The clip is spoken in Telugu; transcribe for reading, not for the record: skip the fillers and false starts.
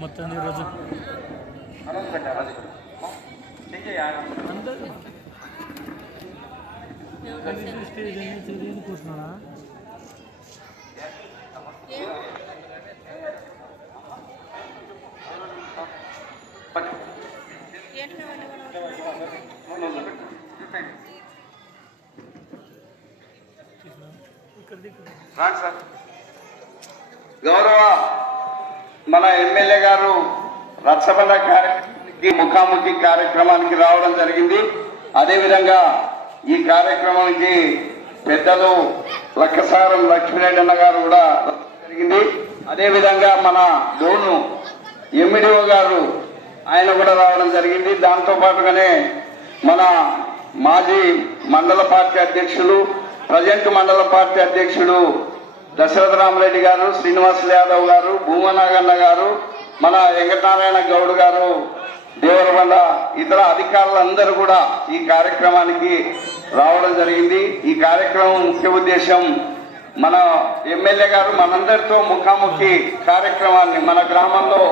మొత్తం ఈరోజు స్టేజ్ అనేది కూర్చున్నాడా గౌరవ మన ఎమ్మెల్యే గారు రచ్చబండ కార్యక్రమానికి ముఖాముఖి కార్యక్రమానికి రావడం జరిగింది. అదేవిధంగా ఈ కార్యక్రమానికి పెద్దలు లక్కసారం లక్ష్మీరెడ్డి అన్న గారు కూడా జరిగింది. అదేవిధంగా మన డోను ఎంఈడిఓ గారు ఆయన కూడా రావడం జరిగింది. దాంతో పాటుగానే మన మాజీ మండల పార్టీ అధ్యక్షులు ప్రజెంట్ మండల పార్టీ అధ్యక్షుడు దశరథ రామరెడ్డి గారు, శ్రీనివాస్ యాదవ్ గారు, భూమనాగన్న గారు, మన వెంకటనారాయణ గౌడ్ గారు, దేవరబండ ఇతర అధికారులందరూ కూడా ఈ కార్యక్రమానికి రావడం జరిగింది. ఈ కార్యక్రమం ముఖ్య ఉద్దేశం మన ఎమ్మెల్యే గారు మనందరితో ముఖాముఖి కార్యక్రమాన్ని మన గ్రామంలో